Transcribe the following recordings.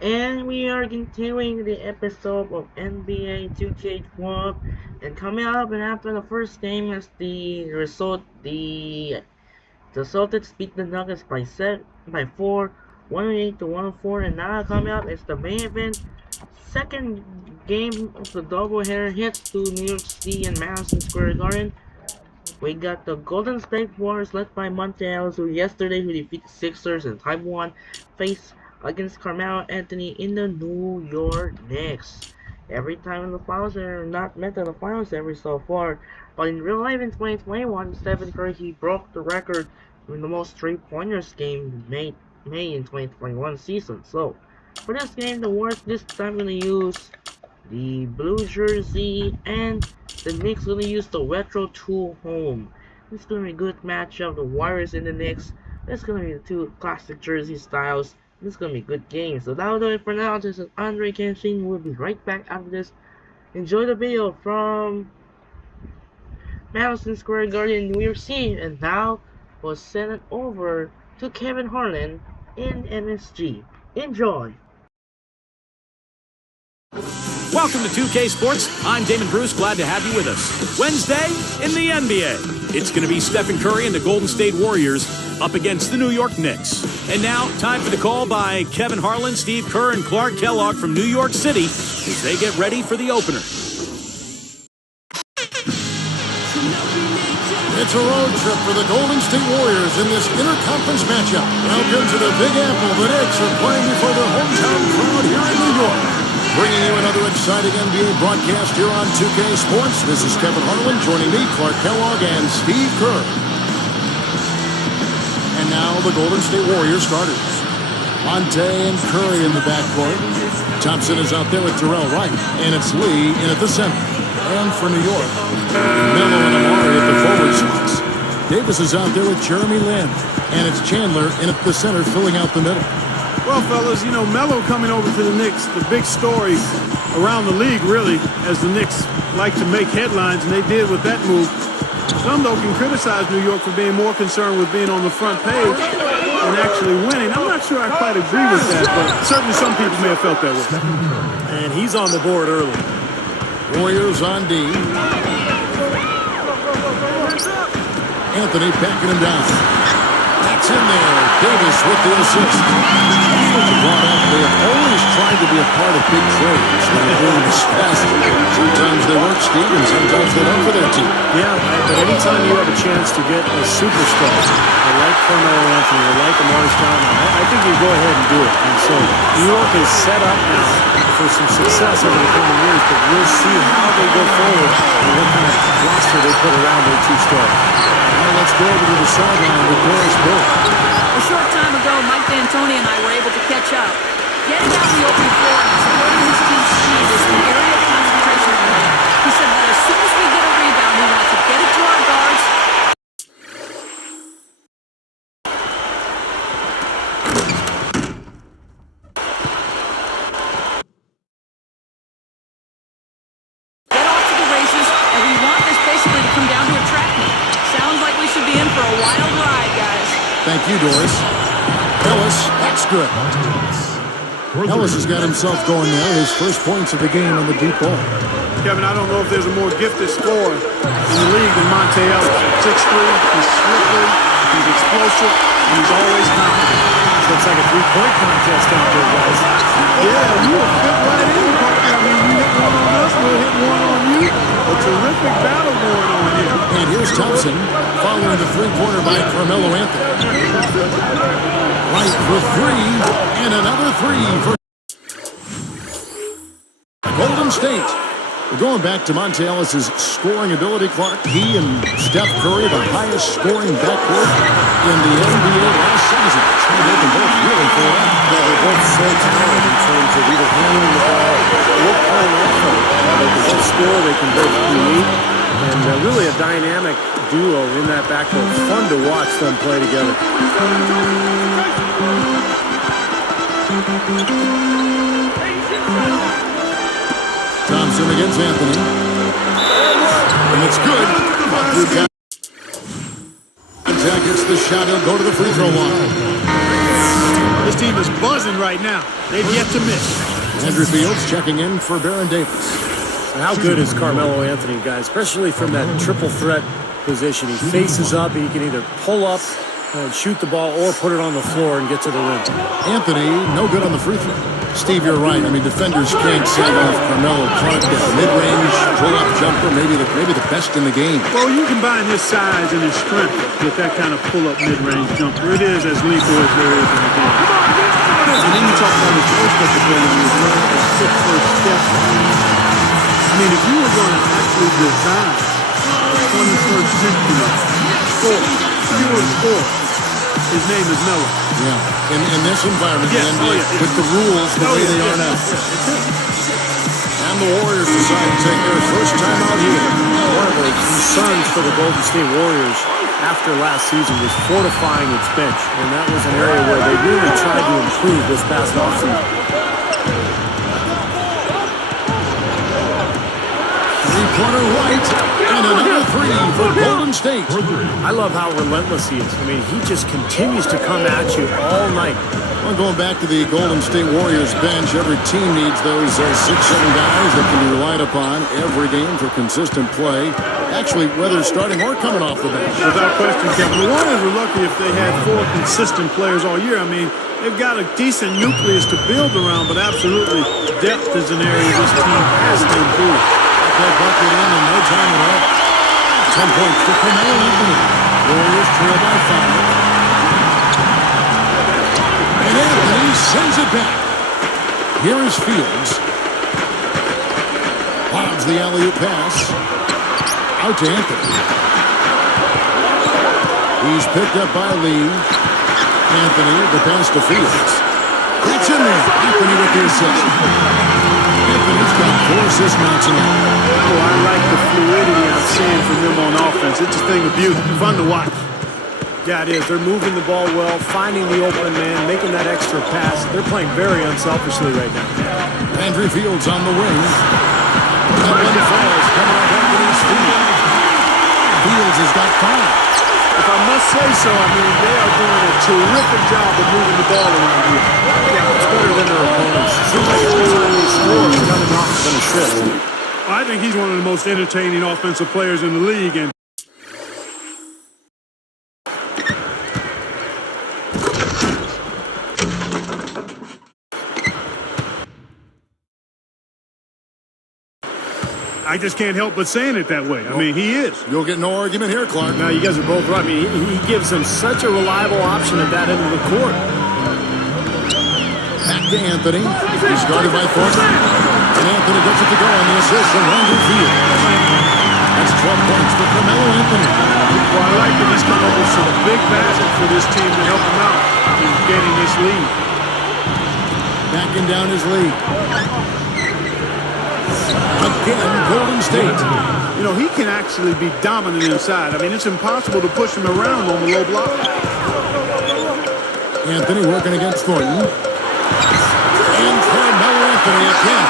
And we are continuing the episode of NBA 2K12. And coming up and after the first game is the result. The Celtics beat the Nuggets by 4, 108 to 104. And now coming up is the main event. Second game of the doubleheader hits to New York City and Madison Square Garden. We got the Golden State Warriors led by Monte Ellis, who yesterday defeated Sixers in Taiwan, face against Carmelo Anthony in the New York Knicks. Every time in the finals, they're not met in the finals ever so far. But in real life in 2021, Stephen Curry he broke the record in the most three-pointers game made in 2021 season. So for this game, the Warriors this time gonna use the blue jersey, and the Knicks gonna use the retro 2 home. This is gonna be a good matchup. The Warriors and the Knicks. It's gonna be the two classic jersey styles. This is gonna be a good game. So that'll do it for now. This is Andre Kenshin. We'll be right back after this. Enjoy the video from Madison Square Garden, New York City. And now we'll send it over to Kevin Harlan in MSG. Enjoy! Welcome to 2K Sports. I'm Damon Bruce. Glad to have you with us. Wednesday in the NBA. It's going to be Stephen Curry and the Golden State Warriors up against the New York Knicks. And now, time for the call by Kevin Harlan, Steve Kerr, and Clark Kellogg from New York City as they get ready for the opener. It's a road trip for the Golden State Warriors in this interconference matchup. Welcome to the Big Apple. The Knicks are playing before their hometown crowd here in New York. Bringing you another exciting NBA broadcast here on 2K Sports. This is Kevin Harlan, joining me, Clark Kellogg, and Steve Kerr. And now the Golden State Warriors starters. Monte and Curry in the backcourt. Thompson is out there with Terrell Wright, and it's Lee in at the center. And for New York, Melo and Amari at the forward spots. Davis is out there with Jeremy Lin, and it's Chandler in at the center filling out the middle. Well, fellas, you know, Melo coming over to the Knicks, the big story around the league, really, as the Knicks like to make headlines, and they did with that move. Some, though, can criticize New York for being more concerned with being on the front page than actually winning. I'm not sure I quite agree with that, but certainly some people may have felt that way. And he's on the board early. Warriors on D. Anthony backing him down. That's in there. Davis with the assist. Brought up. They have always tried to be a part of big trades when they're doing this fast. Sometimes they work, Steve, and sometimes they don't for their team. Yeah, but anytime you have a chance to get a superstar like Carmelo Anthony or like Amari Stoudemire, I think you go ahead and do it. And so New York is set up now for some success over the coming years, but we'll see how they go forward and what kind of roster they put around their two stars. Now let's go over to the sideline with Doris Burke. A short time ago, Mike D'Antoni and I were able to catch up. Getting out in the open floor and supporting his team's speed is an area of concentration for him. He said that as soon as we get a rebound, we want to get it to our guards. Get off to the races, and we want this basically to come down to a track meet. Sounds like we should be in for a wild ride, guys. Thank you, Doris. Ellis, that's good. Ellis has got himself going there. His first points of the game on the deep ball. Kevin, I don't know if there's a more gifted scorer in the league than Monte Ellis. 6'3", he's slippery, he's explosive, and he's always confident. So it's like a three-point contest out there, guys. Yeah, you will fit right in, Parker. I mean, you hit one on us, we'll hit one on you. A terrific battle going on here. And here's Thompson following the three-pointer by Carmelo Anthony. Right for three, and another three for Golden State. We're going back to Monte Ellis' scoring ability, Clark. He and Steph Curry, the highest scoring backcourt in the NBA last season. So they can both really pull it out. Yeah, they're both so talented in terms of either handling the ball or playing off of it. They can both score, they can both create, and really a dynamic duo in that backcourt. Fun to watch them play together. Thompson against Anthony. And it's good. Contact gets the shot. He'll go to the free throw line. This team is buzzing right now. They've yet to miss. Andrew Fields checking in for Baron Davis. And how good is Carmelo Anthony, guys, especially from that triple threat position. He faces up. He can either pull up and shoot the ball or put it on the floor and get to the rim. Anthony, no good on the free throw. Steve, you're right. I mean, defenders can't save off Carmelo. Clark at mid-range, pull-up jumper, maybe the best in the game. Well, you combine his size and his strength with that kind of pull-up mid-range jumper. It is as lethal as there is in the game. And then you talk about his post-up ability as well, his quick first step. I mean, if you were going to actually design a 21st century sport, pure sport, his name is Melo. Yeah, in this environment, Yes. the NBA, with the rules the way they are now. And the Warriors decide to take their first time out here. One of the concerns for the Golden State Warriors after last season was fortifying its bench, and that was an area where they really tried to improve this past offseason. Three-pointer right, and another three for Golden State. I love how relentless he is. I mean, he just continues to come at you all night. Well, going back to the Golden State Warriors bench, every team needs those 6-7 guys that can be relied upon every game for consistent play. Actually, whether starting or coming off the bench. Without question, Kevin. The Warriors were lucky if they had 4 consistent players all year. I mean, they've got a decent nucleus to build around, but absolutely depth is an area this team has to improve. That bucket in and no time at all. 10 points for Carmelo Anthony. Warriors trail by 5. And Anthony sends it back. Here is Fields. Lobs the alley-oop pass. Out to Anthony. He's picked up by Lee. Anthony, the pass to Fields. It's in there. Anthony with the assist. Anthony's got 4 assists now tonight. Oh, I like the fluidity I'm seeing from them on offense. It's a thing of beauty. Fun to watch. Yeah, it is. They're moving the ball well, finding the open man, making that extra pass. They're playing very unselfishly right now. Andrew Fields on the wing. That one falls coming off Anthony's feet. Fields has got 5. If I must say so, I mean, they are doing a terrific job of moving the ball around here. Yeah, it's better than their opponents. Seems like every time they score, it's coming off of an assist. Well, I think he's one of the most entertaining offensive players in the league, and I just can't help but saying it that way. I mean, he is. You'll get no argument here, Clark. Now, you guys are both right. I mean, he gives them such a reliable option at that end of the court. Back to Anthony. He's guarded by Thornton. And Anthony gets it to go on the assist from Andrew Fields. That's 12 points for Carmelo Anthony. Well, I like that he's come up with some big basket for this team to help him out in getting this lead. Backing down his lead. Again, Golden State. You know, he can actually be dominant inside. I mean, it's impossible to push him around on the low block. Anthony working against Thornton. And Carmelo Anthony again.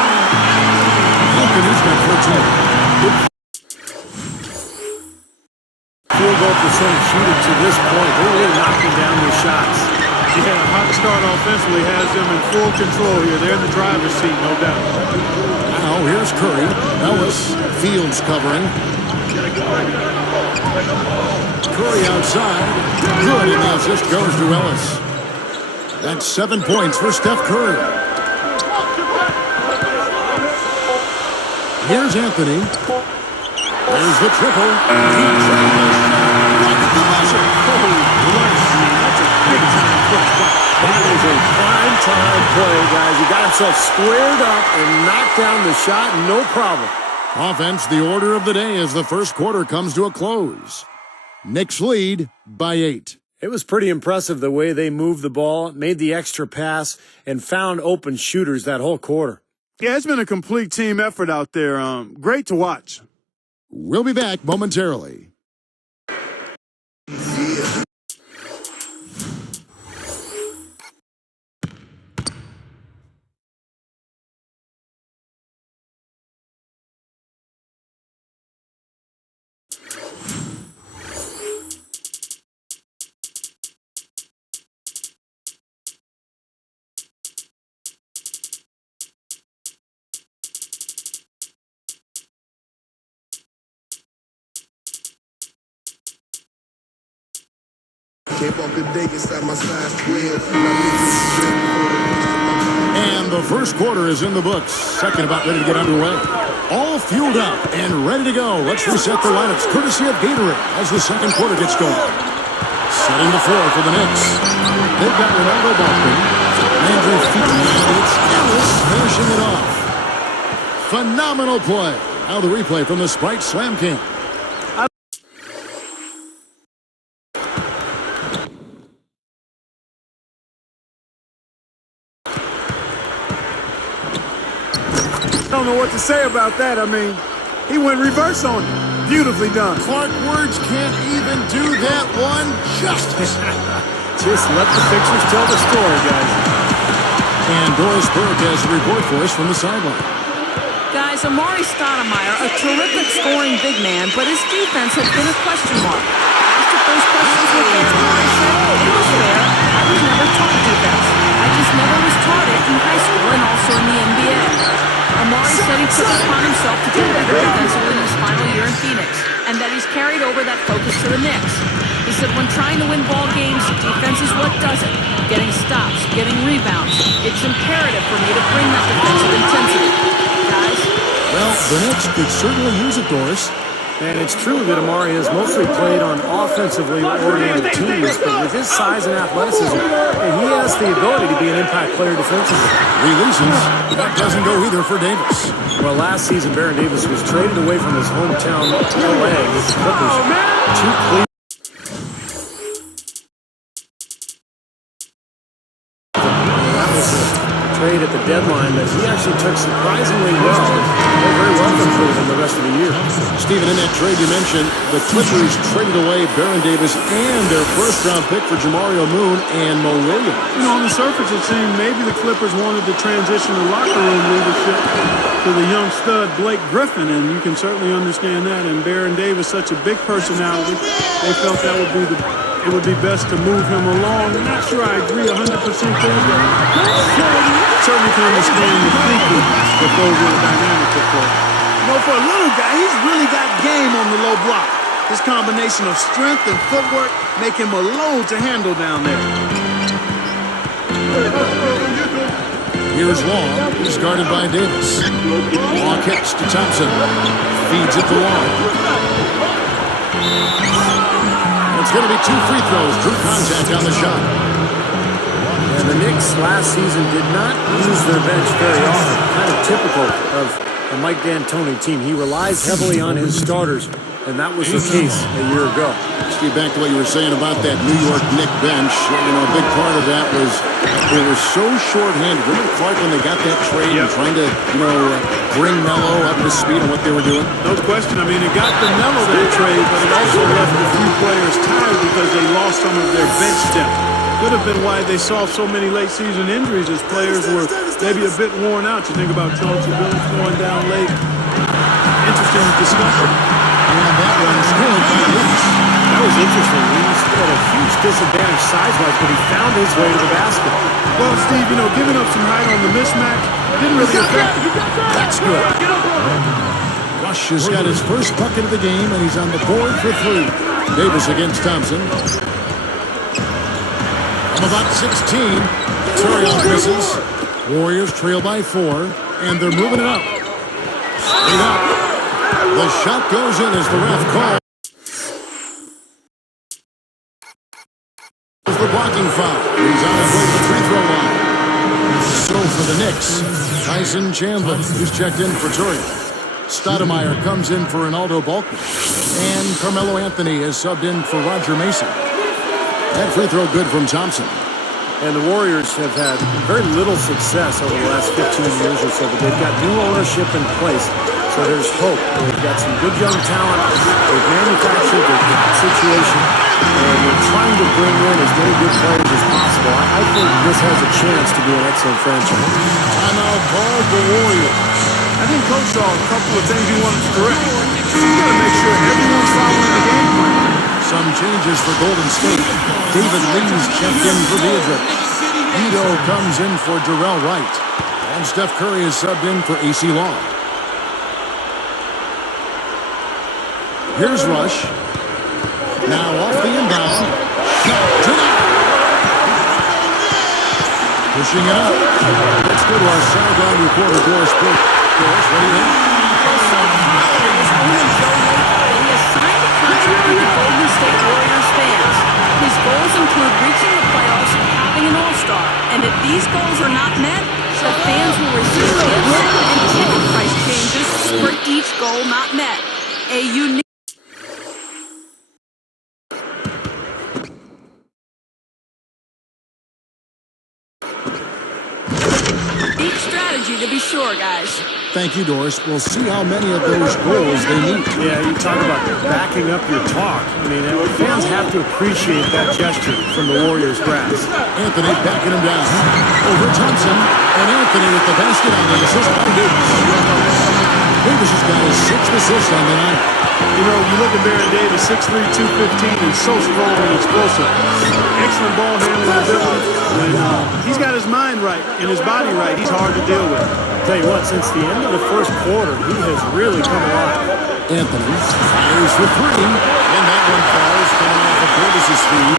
Anthony's got 14. Field goal percentage shooting to this point. They're really knocking down their shots. Yeah, a hot start offensively has them in full control here. They're in the driver's seat, no doubt. Now here's Curry. Ellis. Fields covering. Curry outside. Good, and the assist goes to Ellis. That's 7 points for Steph Curry. Here's Anthony. There's the triple. He travels. Like the buzzer. That's a big-time clutch play. That is a prime-time play, guys. He got himself squared up and knocked down the shot, no problem. Offense, the order of the day as the first quarter comes to a close. Knicks lead by 8. It was pretty impressive the way they moved the ball, made the extra pass, and found open shooters that whole quarter. Yeah, it's been a complete team effort out there. Great to watch. We'll be back momentarily. And the first quarter is in the books. Second about ready to get underway. All fueled up and ready to go. Let's reset the lineups courtesy of Gatorade as the second quarter gets going. Setting the floor for the Knicks. They've got Ronaldo Bachman, Andrew Feet, and it's Ellis finishing it off. Phenomenal play. Now the replay from the Sprite Slam King. I don't know what to say about that. I mean, he went reverse on it. Beautifully done. Clark Words can't even do that one justice. Just let the pictures tell the story, guys. And Doris Burke has a report for us from the sideline. Guys, Amari Stoudemire, a terrific scoring big man, but his defense has been a question mark. Asked if those questions were fair, Amari said, it was fair. I was never taught defense. I just never was taught it in high school and also in the NBA. Amari said he took it upon himself to get better defensively in his final year in Phoenix, and that he's carried over that focus to the Knicks. He said when trying to win ball games, defense is what does it. Getting stops, getting rebounds. It's imperative for me to bring that defensive intensity. Guys? Well, the Knicks could certainly use it, Doris. And it's true that Amari has mostly played on offensively oriented teams, but with his size and athleticism, he has the ability to be an impact player defensively. Releases. That doesn't go either for Davis. Well, last season, Baron Davis was traded away from his hometown, LA, with the Clippers to Cleveland. That was a trade at the deadline that he actually took surprisingly well. They're very welcome for him the rest of the year. Stephen, in that trade you mentioned, the Clippers traded away Baron Davis and their first-round pick for Jamario Moon and Mo Williams. You know, on the surface, it seemed maybe the Clippers wanted to transition the locker room leadership to the young stud Blake Griffin, and you can certainly understand that. And Baron Davis, such a big personality, they felt that it would be best to move him along. I'm not sure I agree 100% there, but certainly can understand the thinking that goes with a dynamic at play. You know, for a little guy, he's really got game on the low block. His combination of strength and footwork make him a load to handle down there. Here's Long. He's guarded by Davis. Long kicks to Thompson. Feeds it to Long. It's going to be 2 free throws. Drew contact on the shot. And the Knicks last season did not use their bench very often. Kind of typical of a Mike D'Antoni team. He relies heavily on his starters, and that was the case a year ago. Steve, back to what you were saying about that New York Knicks bench. You know, a big part of that was they were so short-handed. Remember Clark when they got that trade and trying to, bring Melo up to speed on what they were doing? No question. I mean, it got the Melo that trade, but it also left a few players tired because they lost some of their bench depth. Could have been why they saw so many late-season injuries as players were maybe a bit worn out. You think about Chauncey Billups going down late. Interesting discussion. And that one scored by Knicks. That was interesting. He was at a huge disadvantage size-wise, but he found his way to the basket. Well, Steve, giving up some height on the mismatch didn't really affect him. That's good. Rush has got his first bucket of the game, and he's on the board for 3. Davis against Thompson. From about 16, Turion misses. Warriors trail by 4, and they're moving it up. Straight up. The shot goes in as the ref calls. The blocking foul. He's on his way to the free throw line. So for the Knicks, Tyson Chandler, who's checked in for Turion. Stoudemire comes in for Ronaldo Bachman. And Carmelo Anthony is subbed in for Roger Mason. That free throw good from Thompson. And the Warriors have had very little success over the last 15 years or so, but they've got new ownership in place, so there's hope. They've got some good young talent. They've manufactured their situation, and they're trying to bring in as many good players as possible. I think this has a chance to be an excellent franchise. Timeout called the Warriors. I think Coach saw a couple of things he wanted to correct. You got to make sure everyone's following the game plan. Some changes for Golden State. David Lee's checked in for Beatrice. Ito comes in for Jarrell Wright. And Steph Curry is subbed in for AC Long. Here's Rush. Now off the inbound. Shot to Pushing it up. Let's go to our sideline reporter, Doris Burke. Doris, what do you think? He has signed a contract with the Golden State Warriors fans. His goals include reaching the playoffs and having an all-star. And if these goals are not met, the fans will receive gifts and ticket price changes for each goal not met. A unique strategy to be sure, guys. Thank you, Doris. We'll see how many of those goals they need. Yeah, you talk about backing up your talk. I mean, fans have to appreciate that gesture from the Warriors' brass. Anthony backing him down. Over Thompson. And Anthony with the basket on the assist by Davis. Davis has got his 6th assist on the night. You know, you look at Baron Davis, 6'3", 215, and so strong and explosive. Excellent ball handling ability. And, he's got his mind right and his body right. He's hard to deal with. Tell you what, since the end of the first quarter, he has really come alive. Anthony fires for 3. And that one falls, coming off of Davis's feet.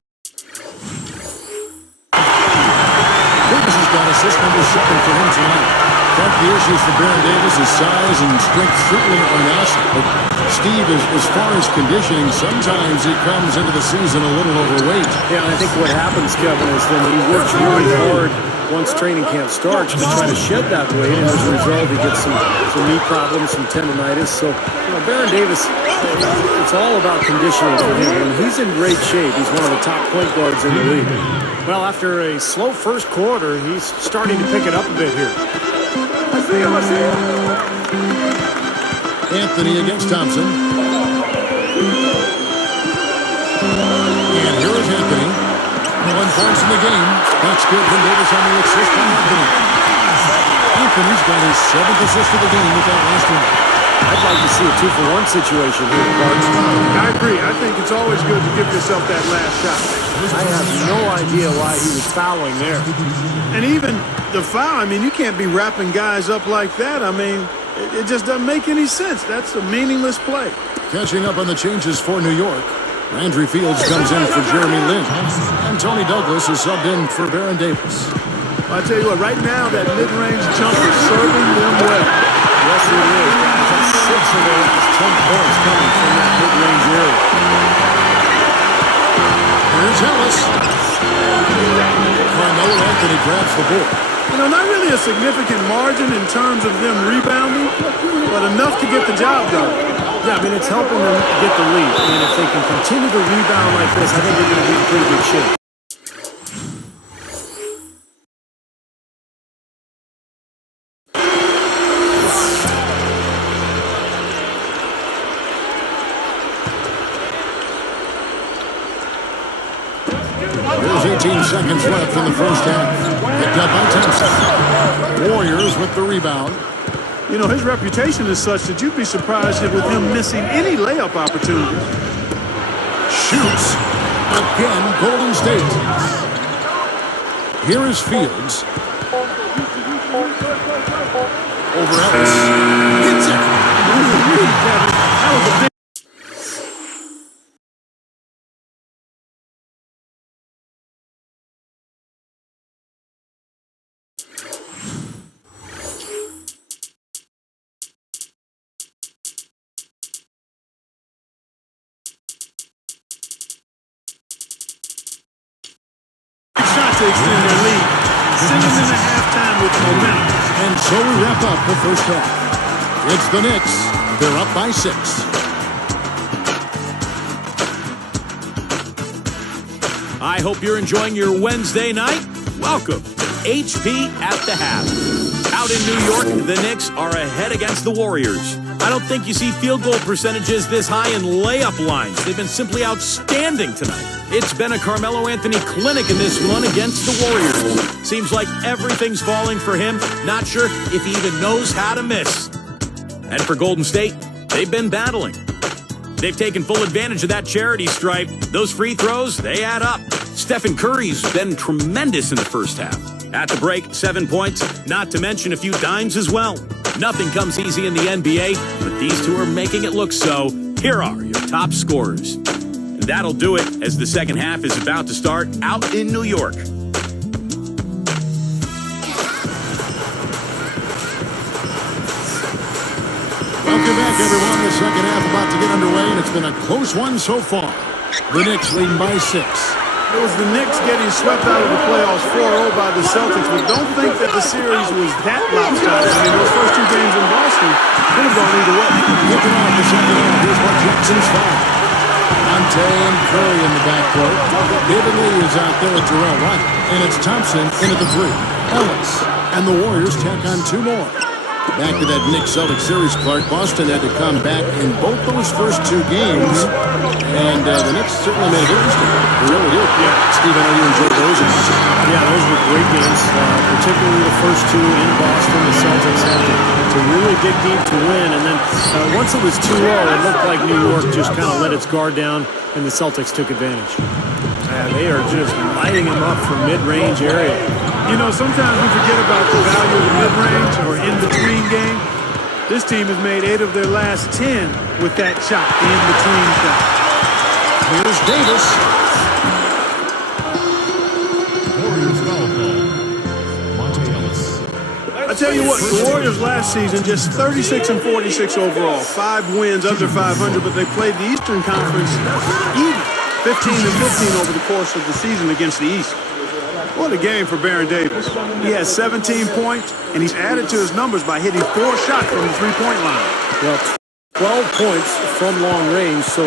Davis has got assist number 7 for him tonight. But the issues for Baron Davis is size and strength certainly are an asset. But Steve, as far as conditioning, sometimes he comes into the season a little overweight. Yeah, and I think what happens, Kevin, is then he works really hard once training camp starts to try to shed that weight, and as a result, he gets some knee problems, some tendonitis. So, you know, Baron Davis, it's all about conditioning for him, and he's in great shape. He's one of the top point guards in the league. Well, after a slow first quarter, he's starting to pick it up a bit here. Anthony against Thompson. And here is Anthony. 1 point in the game. That's good from Davis on the assist from Anthony. Anthony's got his 7th assist of the game with that last one. I'd like to see a 2-for-1 situation here, Bart. I agree. I think it's always good to give yourself that last shot. I have no idea why he was fouling there. And even the foul, I mean, you can't be wrapping guys up like that. I mean, it just doesn't make any sense. That's a meaningless play. Catching up on the changes for New York. Landry Fields comes in for Jeremy Lin. And Tony Douglas is subbed in for Baron Davis. I'll tell you what, right now, that mid-range jumper is serving them well. Yes, it is. That's 6 of their last 10 points coming from that mid-range area. Here's Ellis. Carmelo Anthony grabs the ball. You know, not really a significant margin in terms of them rebounding, but enough to get the job done. Yeah, I mean, it's helping them get the lead. I mean, if they can continue to rebound like this, I think they're going to be in pretty good shape. There's 18 seconds left in the first half. Picked up by Thompson. Warriors with the rebound. You know, his reputation is such that you'd be surprised with him missing any layup opportunities. Shoots. Again, Golden State. Here is Fields. Over Ellis. Hits it. That was a big to extend their lead. Send them into halftime with momentum. And so we wrap up the first half. It's the Knicks. They're up by 6. I hope you're enjoying your Wednesday night. Welcome. HP at the half. Out in New York, the Knicks are ahead against the Warriors. I don't think you see field goal percentages this high in layup lines. They've been simply outstanding tonight. It's been a Carmelo Anthony clinic in this one against the Warriors. Seems like everything's falling for him. Not sure if he even knows how to miss. And for Golden State, they've been battling. They've taken full advantage of that charity stripe. Those free throws, they add up. Stephen Curry's been tremendous in the first half. At the break, 7 points, not to mention a few dimes as well. Nothing comes easy in the NBA, but these two are making it look so. Here are your top scorers. And that'll do it as the second half is about to start out in New York. Welcome back, everyone. The second half about to get underway, and it's been a close one so far. The Knicks leading by 6. It was the Knicks getting swept out of the playoffs 4-0 by the Celtics, but don't think that the series was that lopsided. I mean, those first 2 games in Boston could have gone either way. Looking off the second half, here's what Jackson's found. Monte and Curry in the backcourt. David Lee is out there with Terrell Wright, and it's Thompson into the 3. Ellis, and the Warriors tack on 2 more. Back to that Knicks-Celtics series, Clark. Boston had to come back in both those first 2 games, and the Knicks certainly made it interesting. They really did. Yeah. Steve, I know you enjoyed those. Yeah, those were great games, particularly the first 2 in Boston. The Celtics had to really dig deep to win, and then once it was 2-0, it looked like New York just kind of let its guard down, and the Celtics took advantage. They are just lighting them up from mid-range area. You know, sometimes we forget about the value of the mid-range or in-between game. This team has made 8 of their last 10 with that shot, the in-between shot. Here's Davis. Warriors foul call. Monte Ellis. I tell you what, the Warriors last season just 36-46 overall, 5 wins under 500, but they played the Eastern Conference even, 15-15 over the course of the season against the East. What a game for Baron Davis. He has 17 points, and he's added to his numbers by hitting 4 shots from the three-point line. Well, 12 points from long range, so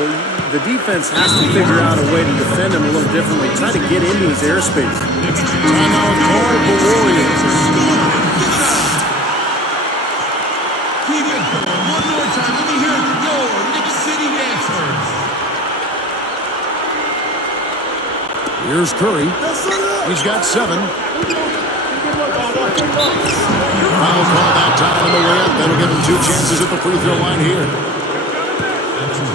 the defense has to figure out a way to defend him a little differently, try to get into his airspace. Timeout called the Warriors. Keep it going. One more time. Let me hear your Knicks City dancers. Here's Curry. He's got 7. Foul call that time on the way up. That'll give him 2 chances at the free throw line here.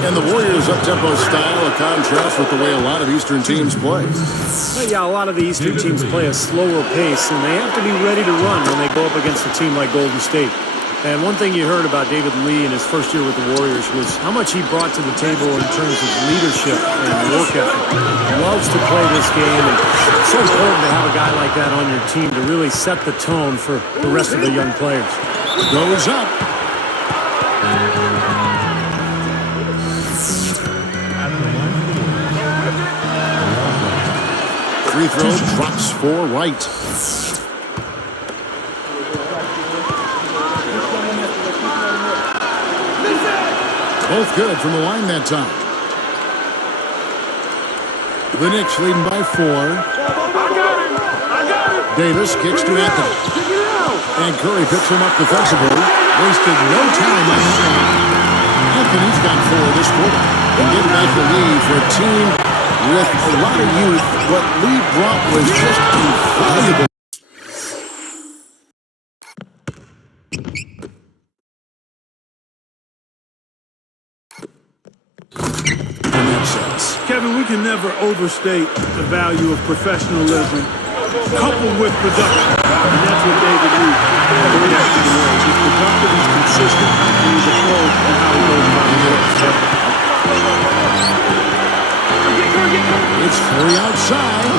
And the Warriors up-tempo style, a contrast with the way a lot of Eastern teams play. But yeah, a lot of the Eastern teams play a slower pace, and they have to be ready to run when they go up against a team like Golden State. And one thing you heard about David Lee in his first year with the Warriors was how much he brought to the table in terms of leadership and work ethic. He loves to play this game, and it's so important to have a guy like that on your team to really set the tone for the rest of the young players. Goes up. Free throw drops for Wright. Both good from the line that time. The Knicks leading by 4. Davis kicks to Anthony. And Curry picks him up defensively. Wasted no time on that one. Anthony's got 4 this quarter. And getting back the lead for a team with a lot of youth. What Lee brought was just invaluable. Kevin, we can never overstate the value of professionalism coupled with production. And that's what David Lee brings to the Warriors. He's productive, he's consistent, and he's a pro in how he goes about his work. It's Curry outside.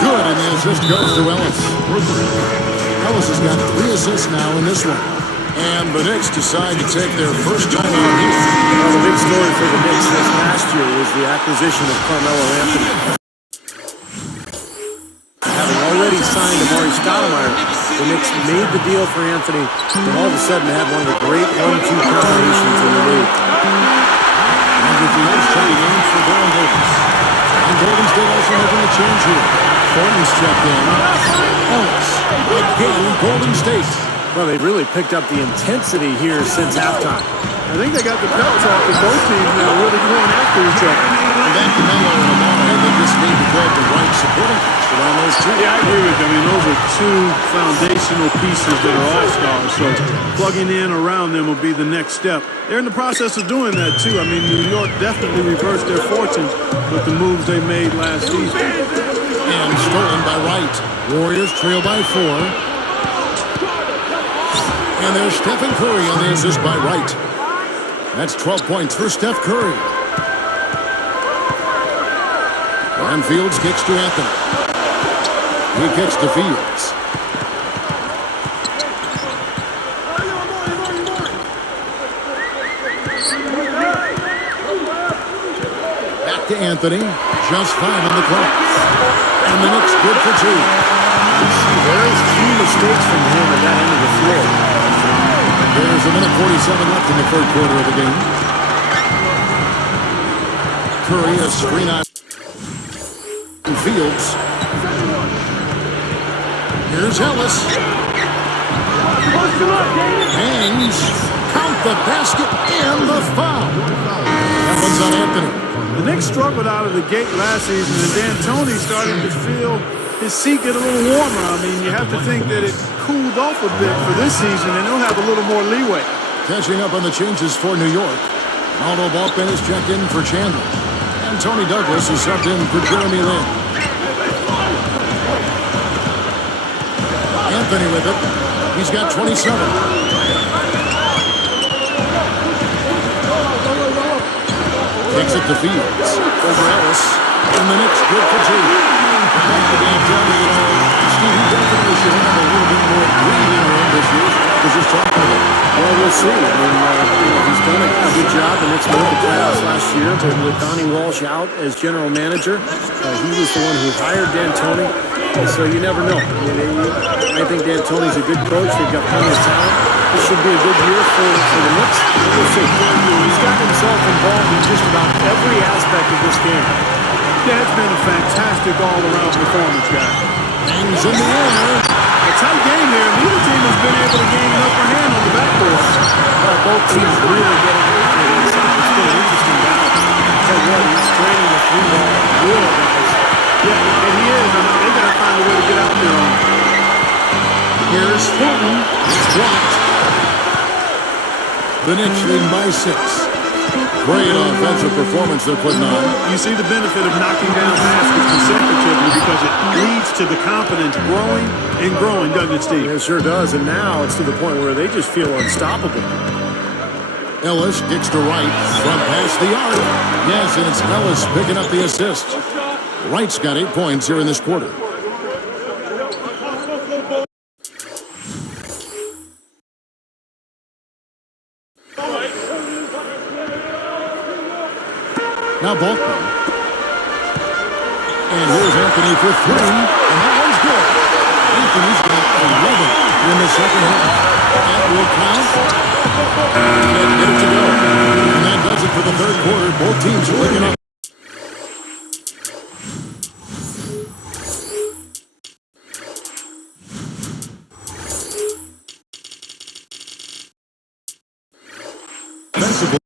Good, and the assist goes to Ellis. Ellis has got 3 assists now in this one. And the Knicks decide to take their first time out here. Well, the big story for the Knicks this past year was the acquisition of Carmelo Anthony. Having already signed Amari Stoudemire, the Knicks made the deal for Anthony, and all of a sudden had one of the great 1-2 combinations in the league. And with the Knicks checking in for Baron Davis. And Golden State also making the change here. Thornton's checked in. Ellis. Again, Golden State. Well, they really picked up the intensity here since halftime. I think they got the pep talk with both teams now really going after each other. And then Carmelo and Amari, they just need to build the right supporting cast around those 2. Yeah, I agree with you. I mean, those are 2 foundational pieces that are all-stars, so plugging in around them will be the next step. They're in the process of doing that, too. I mean, New York definitely reversed their fortunes with the moves they made last season. And stolen by Wright. Warriors trail by 4. And there's Stephen Curry on the assist by Wright. That's 12 points for Steph Curry. And Fields kicks to Anthony. He kicks to Fields. to Anthony. Just 5 on the clock. And the Knicks good for 2. Very few mistakes from him at that end of the floor. There's a minute 47 left in the third quarter of the game. Curry, a screen on Fields. Here's Ellis. Hangs. Count the basket and the foul. That one's on Anthony. The Knicks struggled out of the gate last season, and D'Antoni started to feel his seat get a little warmer. I mean, you have to think that it cooled off a bit for this season, and he'll have a little more leeway. Catching up on the changes for New York. Aldo Balkman is checked in for Chandler. And Tony Douglas is subbed in for Jeremy Lin. Anthony with it. He's got 27. Takes it to Fields. Over Ellis. And the Knicks good for 2. Steve, he definitely should have a little bit more breathing room this year. Because he's talking about. Well, we'll see. I mean, he's done a good job. The Knicks made the playoffs last year, but with Donnie Walsh out as general manager, he was the one who hired D'Antoni. So you never know. I think D'Antoni's a good coach. They've got plenty of talent. This should be a good year for the Knicks. We'll see. He's got himself involved in just about every aspect of this game. Yeah, it's been a fantastic all-around performance, guys. Hangs in the air. A tight game here. Neither team has been able to gain an upper hand on the backboard. Well, both teams really getting after it inside. It's been an interesting battle. I'll tell you what, he's training the 3-ball real guys. Yeah, and he is. I mean, they got to find a way to get out there on him. Here's Fulton. It's blocked. The Knicks lead by 6. Great offensive performance they're putting on. You see the benefit of knocking down baskets consecutively because it leads to the confidence growing and growing, doesn't it, Steve? It sure does, and now it's to the point where they just feel unstoppable. Ellis kicks to right, front past the arc. Yes, and it's Ellis picking up the assist. Wright's got 8 points here in this quarter. Now Balkman. And here's Anthony for 3, and that one's good. Anthony's got 11 in the second half. That will count. Can't get it to go. And that does it for the third quarter. Both teams are looking up. Defensively.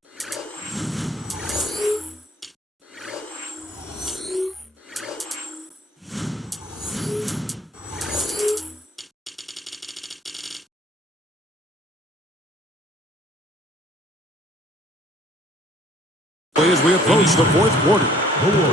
As we approach the fourth quarter,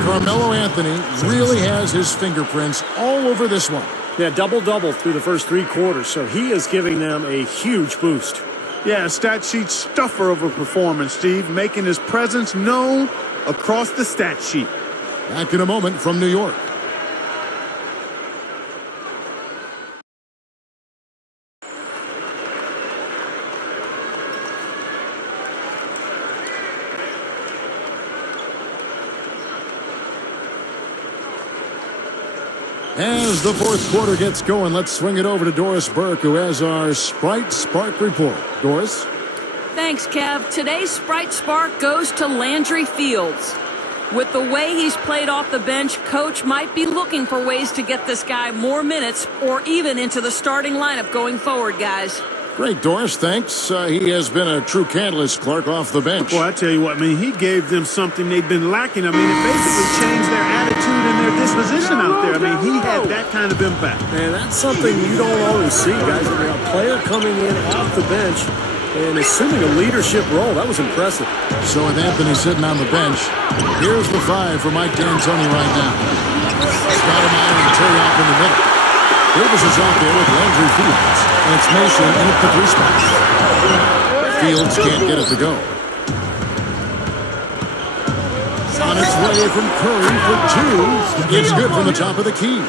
Carmelo Anthony really has his fingerprints all over this one. Yeah, double-double through the first 3 quarters, so he is giving them a huge boost. Yeah, stat sheet stuffer of a performance, Steve, making his presence known across the stat sheet. Back in a moment from New York. As the fourth quarter gets going, let's swing it over to Doris Burke, who has our Sprite Spark report. Doris? Thanks, Kev. Today's Sprite Spark goes to Landry Fields. With the way he's played off the bench, Coach might be looking for ways to get this guy more minutes or even into the starting lineup going forward, guys. Great, Doris. Thanks. He has been a true catalyst, Clark, off the bench. Well, I tell you what, man, he gave them something they've been lacking. I mean, it basically changed their attitude and their disposition out there. I mean, he had that kind of impact. Man, that's something you don't always see, guys. I mean, a player coming in off the bench and assuming a leadership role. That was impressive. So with Anthony sitting on the bench, here's the 5 for Mike D'Antoni right now. Stoudemire and Terry off in the middle. Davis is out there with Landry Fields, and it's Mason in at the 3 spot. Fields can't get it to go. On its way from Curry for 2. It's good from the top of the key.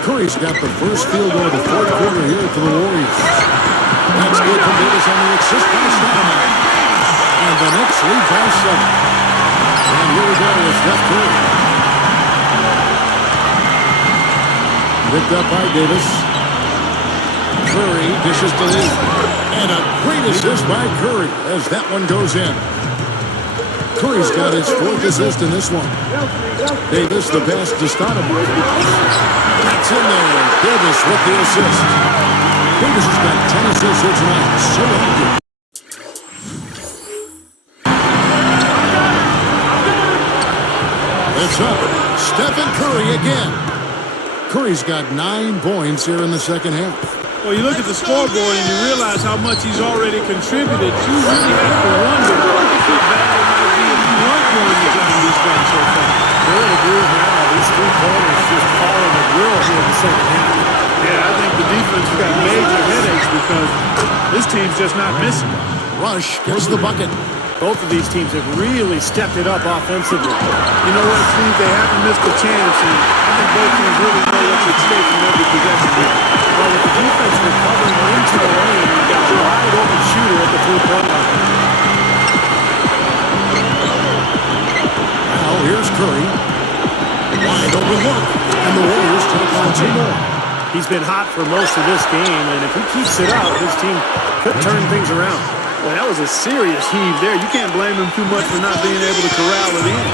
Curry's got the first field goal of the fourth quarter here for the Warriors. That's good from Davis on the assist by Stoudemire. And the Knicks lead by 7. And here we there with Steph Curry. Picked up by Davis. Curry dishes to Lee. And a great assist by Curry as that one goes in. Curry's got his 4th assist in this one. Davis the pass to Stoudemire. That's in there. Davis with the assist. Davis has got 10 assists here tonight. So active. It's up. Stephen Curry again. Curry's got 9 points here in the second half. Well, you look at the scoreboard and you realize how much he's already contributed. You really have to wonder how bad it might be if you weren't going to get these guys so far. They're in a groove now. These 3-pointers just following the drill here in the second half. Yeah, I think the defense has got major headaches because this team's just not missing. Rush gets the bucket. Both of these teams have really stepped it up offensively. You know what, Steve? They haven't missed a chance, and I think both teams really know what's at stake in every possession here. Well, with the defense recovering into the lane, you've got your wide open shooter at the 3-point line. Now here's Curry. Wide open look, and the Warriors take on 2 more. He's been hot for most of this game, and if he keeps it up, his team could turn things around. Well, that was a serious heave there. You can't blame him too much for not being able to corral it in.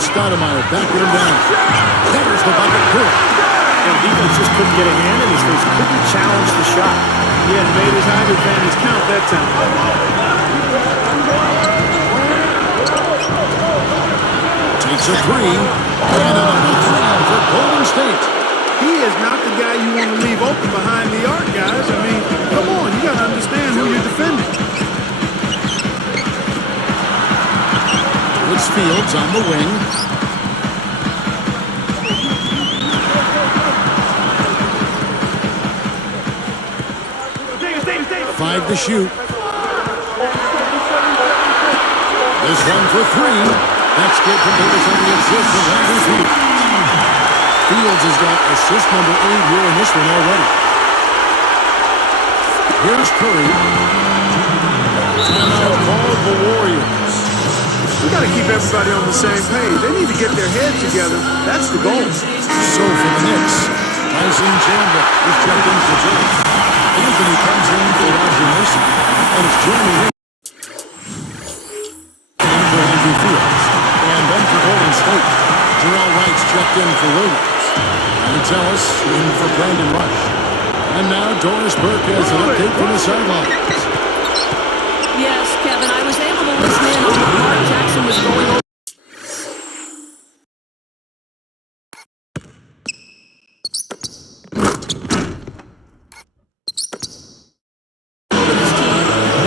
Stoudemire backing him down. There's the bucket. Curry. And the defense just couldn't get a hand in his face. Couldn't challenge the shot. Yeah, and made his height advantage count that time. Takes a 3. And another 3 for Golden State. He is not the guy you want to leave open behind the arc, guys. I mean, come on, you got to understand who you're defending. It's Fields on the wing. Five to shoot. This one for 3. That's good from Davis on the assist from Andrew Fields. Fields has got assist number 8 here in this one already. Here's Curry. Timeout called the Warriors. We got to keep everybody on the same page. They need to get their heads together. That's the goal. So for the Knicks, Tyson Chandler is checked in for Jay. Anthony comes in for Roger Mason. And it's Jeremy in for Andrew Fields. And then for Golden State, Terrell Wright's checked in for Williams. And Ellis in for Brandon Rush. And now Doris Burke has an update from the sidelines. Yes, Kevin, I was able to listen in on what Mark Jackson was going over.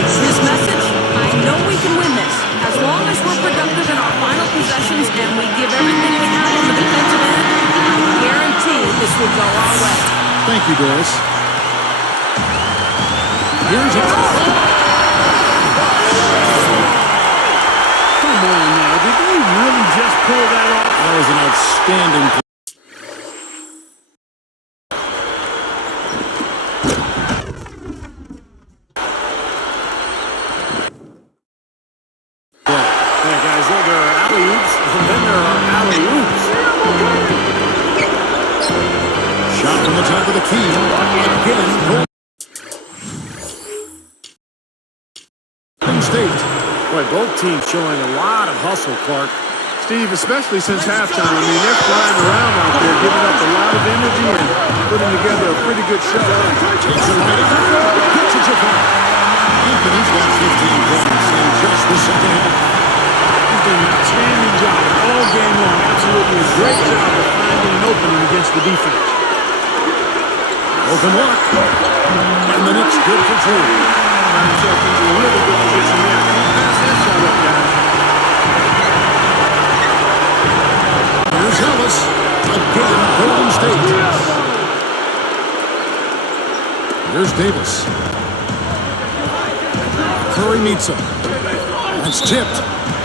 His message, I know we can win this. As long as we're productive in our final possessions and we give everything we have on the defensive end, I guarantee this will go our way. Thank you, Doris. Here's it. Come on now. Did they really just pull that off? That was an outstanding play. Yeah, guys, there are alley-oops, and then there are alley-oops. Shot from the top of the key. Again, Golden State. Boy, both teams showing a lot of hustle, Clark. Steve, especially since halftime. I mean, they're flying around out there, giving up a lot of energy and putting together a pretty good show. Takes it right. Gets it to foul. Anthony's got 15 points in just the second half. He's done an outstanding job all game long. Absolutely a great job of finding an opening against the defense. Open look. And the Knicks good for 2. Got himself into a really good position there. Can't pass that shot up, guys. Here's Ellis. Again, Golden State. Here's Davis. Curry meets him. That's tipped.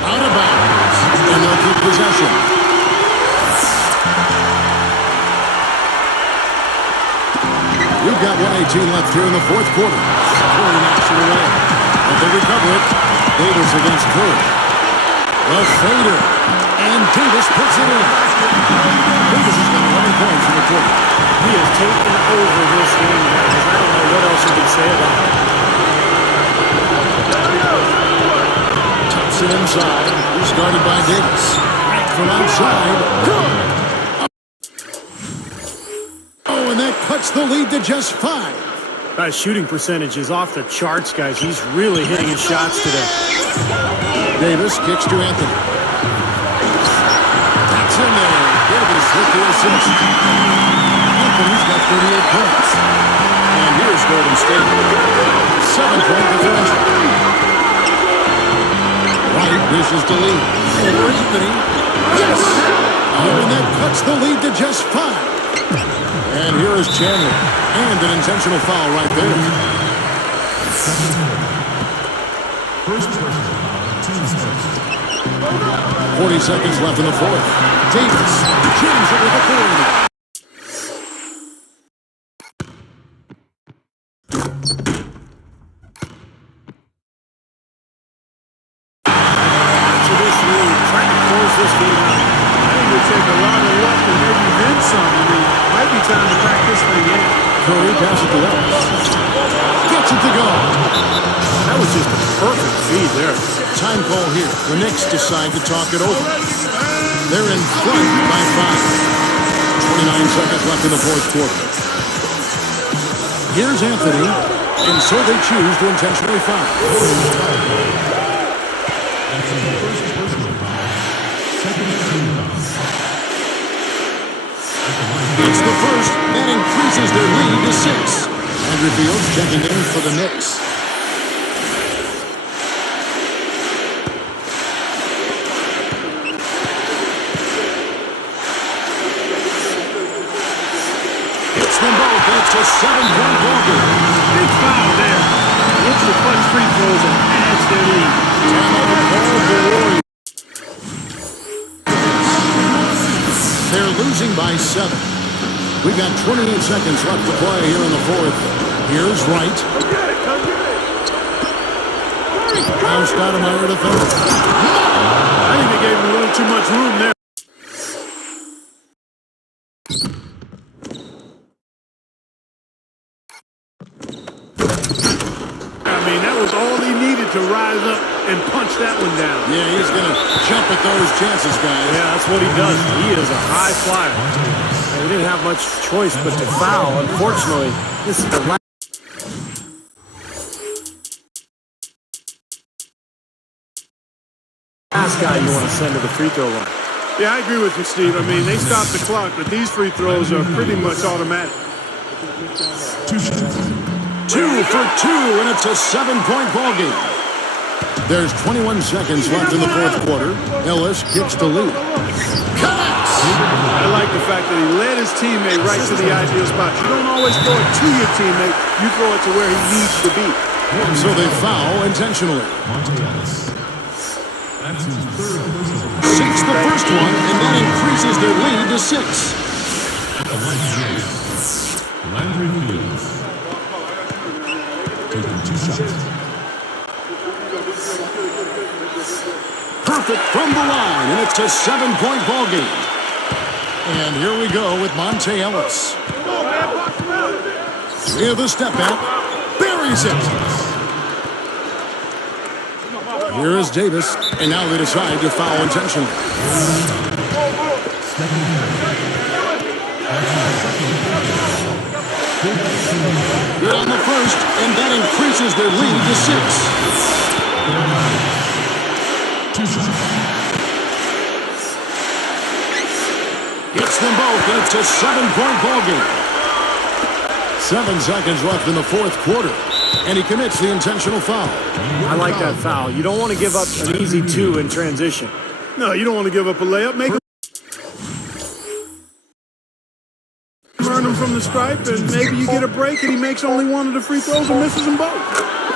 Out of bounds. And they'll keep possession. We've got 1:18 left here in the fourth quarter. Curry knocks it away. But they recover it. Davis against Curry. The fader. And Davis puts it in. Davis has got 11 points in the quarter. He has taken over this game, guys. I don't know what else you can say about it. Thompson inside. He's guarded by Davis. Right from outside. Good. Oh, and that cuts the lead to just 5. That shooting percentage is off the charts, guys. He's really hitting his shots today. Davis kicks to Anthony. That's in there. Davis with the assist. Anthony's got 38 points. And here's Golden State. 7-point differential. White dishes to lead. Over Anthony. Yes! Oh, and that cuts the lead to just 5. And here is Chandler. And an intentional foul right there. First person. 40 seconds left in the fourth. Davis jams it with authority. To this lead, trying to close this game out. I think it'll take a lot of luck and maybe then some. I mean, might be time to pack this thing in. Curry passes it to Ellis. Gets it to go. That was just a perfect feed there. Time call here. The Knicks decide to talk it over. They're in front by 5. 29 seconds left in the fourth quarter. Here's Anthony, and so they choose to intentionally foul. It's the first. That increases their lead to 6. Andrew Fields checking in for the Knicks. Hits them both. That's a 7-point ball game. Big foul there. Hits the clutch free throws and adds their lead. Timeout called the Warriors. They're losing by 7. We got 28 seconds left to play here in the fourth. Here's Wright. Now Stoudemire to finish. I think they gave him a little too much room there. I mean, that was all he needed to rise up and punch that one down. Yeah, he's going to jump at those chances, guys. Yeah, that's what he does. He is a high flyer. And we didn't have much choice but to foul. Unfortunately, this is the last guy you want to send to the free throw line. Yeah, I agree with you, Steve. I mean, they stopped the clock, but these free throws are pretty much automatic. 2 for 2, and it's a 7-point ball game. There's 21 seconds left in the fourth quarter. Ellis kicks to lead. Connects! I like the fact that he led his teammate right to the ideal spot. You don't always throw it to your teammate. You throw it to where he needs to be. So they foul intentionally. Sinks the first one, and that increases their lead to 6. Landry Fields. Taking 2 shots. Perfect from the line, and it's a 7-point ball game. And here we go with Monte Ellis. With a step back, buries it. Here is Davis, and now they decide to foul intentionally. Good on the first, and that increases their lead to 6. Hits them both, and it's a 7-point ball game. 7 seconds left in the fourth quarter, and he commits the intentional foul. I like that foul. You don't want to give up an easy 2 in transition. No, you don't want to give up a layup. Make him earn him from the stripe, and maybe you get a break, and he makes only one of the free throws and misses them both.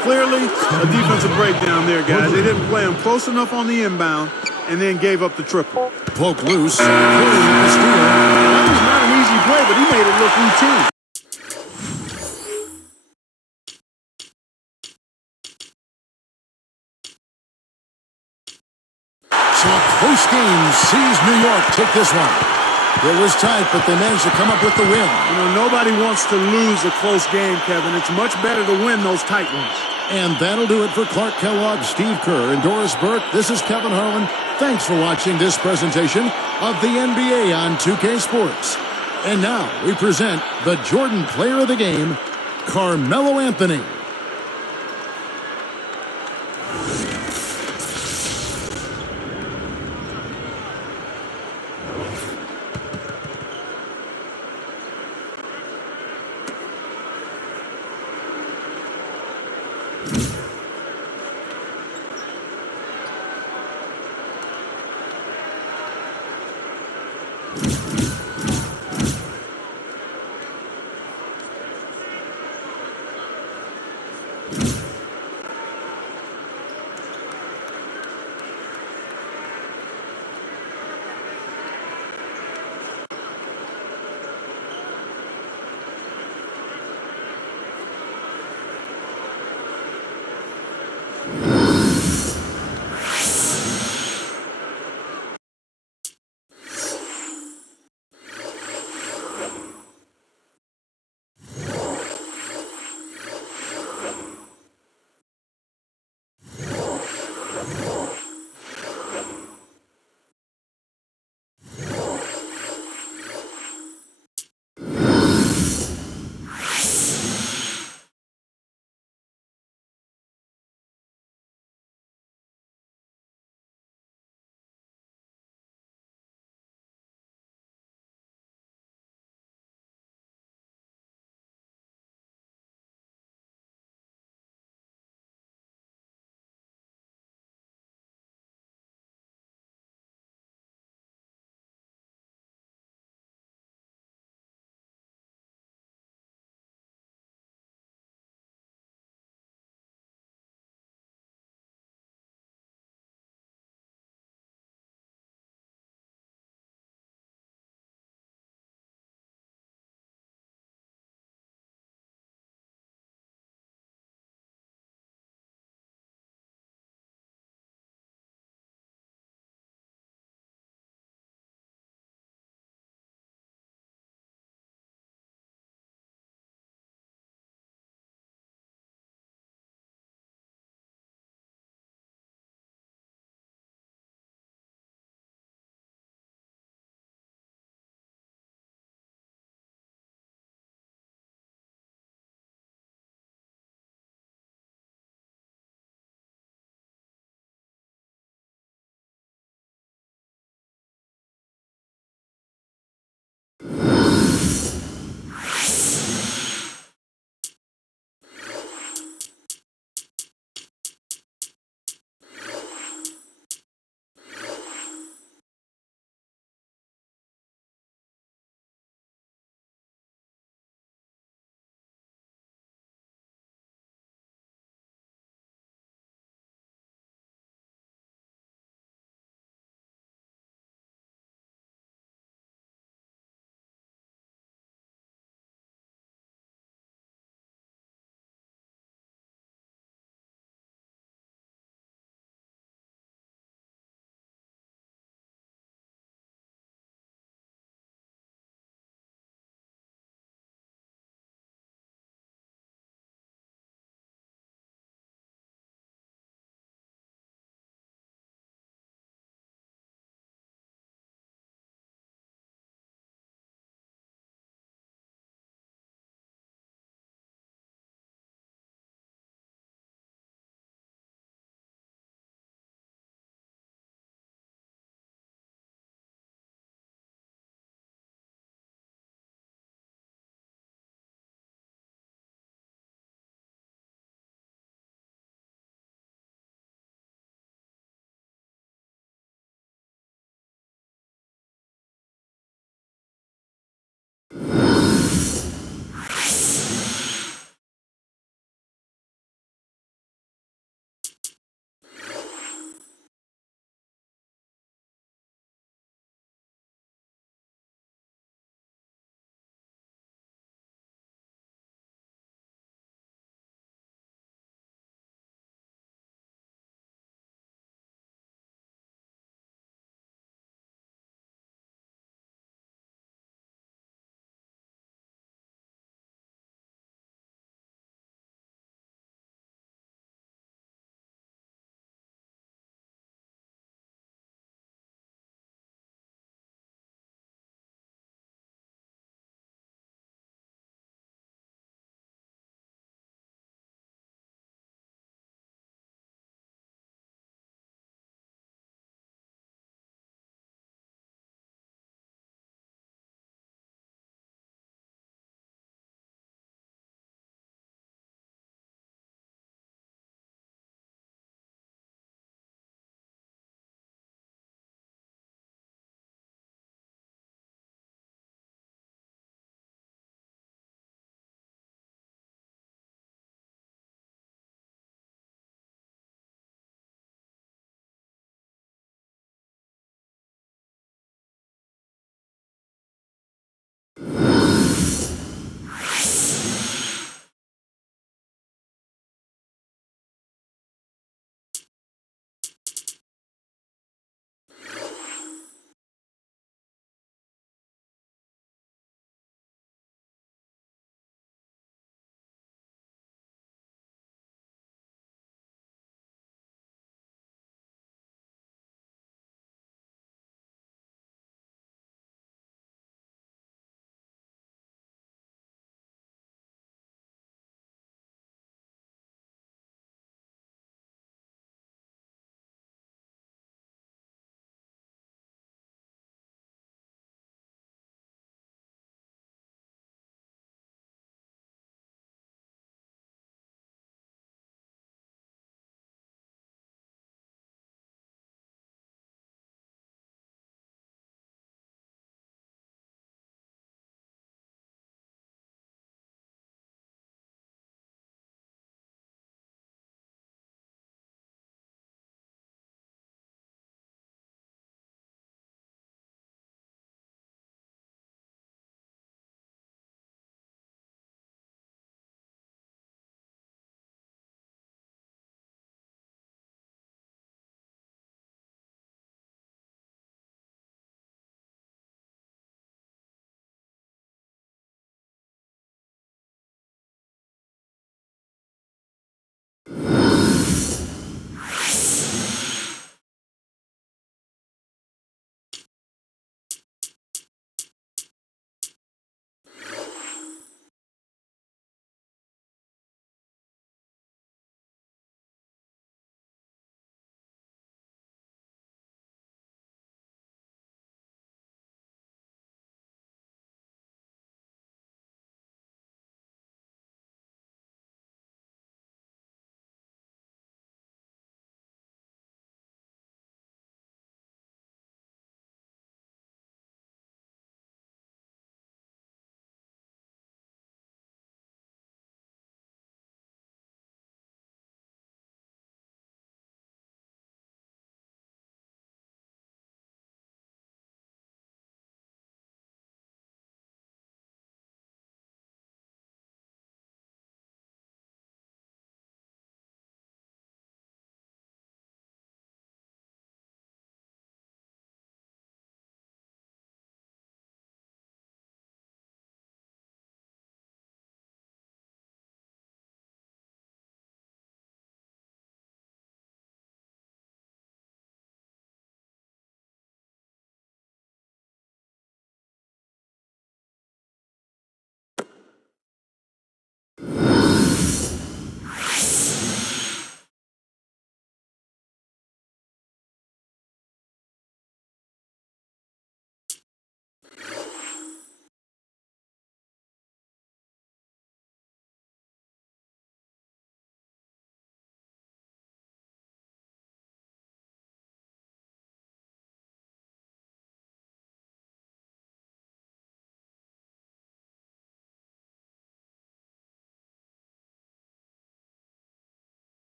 Clearly, a defensive breakdown there, guys. They didn't play him close enough on the inbound, and then gave up the triple. Poke loose. That was not an easy play, but he made it look routine. So a close game sees New York take this one. It was tight, but they managed to come up with the win. You know, nobody wants to lose a close game, Kevin. It's much better to win those tight ones. And that'll do it for Clark Kellogg, Steve Kerr, and Doris Burke. This is Kevin Harlan. Thanks for watching this presentation of the NBA on 2K Sports. And now we present the Jordan Player of the Game, Carmelo Anthony.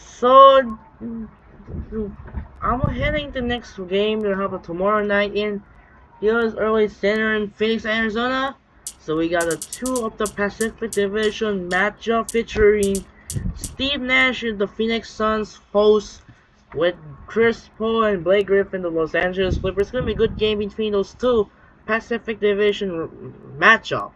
So I'm heading to the next game to have a tomorrow night in US Early Center in Phoenix, Arizona. So we got a two of the Pacific Division matchup featuring Steve Nash and the Phoenix Suns host with Chris Paul and Blake Griffin, the Los Angeles Clippers. It's gonna be a good game between those two Pacific Division matchup.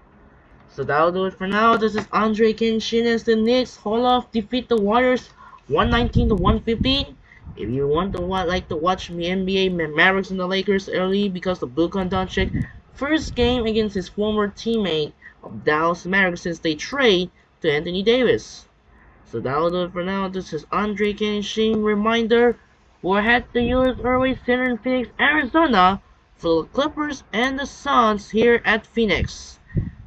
So that'll do it for now. This is Andre Kenshin as the Knicks hold off defeat the Warriors 119 to 115. If you want to like to watch the NBA Mavericks and the Lakers early because the Luka Doncic first game against his former teammate of Dallas Mavericks since they trade to Anthony Davis. So that'll do it for now. This is Andre Kenshin reminder. We'll head to US Early Center in Phoenix, Arizona for the Clippers and the Suns here at Phoenix.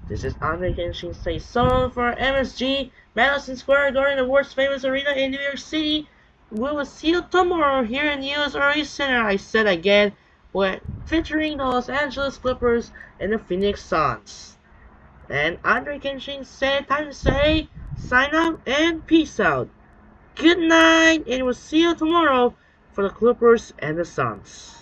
This is Andre Kenshin say so for MSG, Madison Square Garden, the world's famous arena in New York City. We will see you tomorrow here in US Early Center. I said again, we're featuring the Los Angeles Clippers and the Phoenix Suns. And Andre Kenshin said, time to say, sign up and peace out. Good night, and we'll see you tomorrow for the Clippers and the Suns.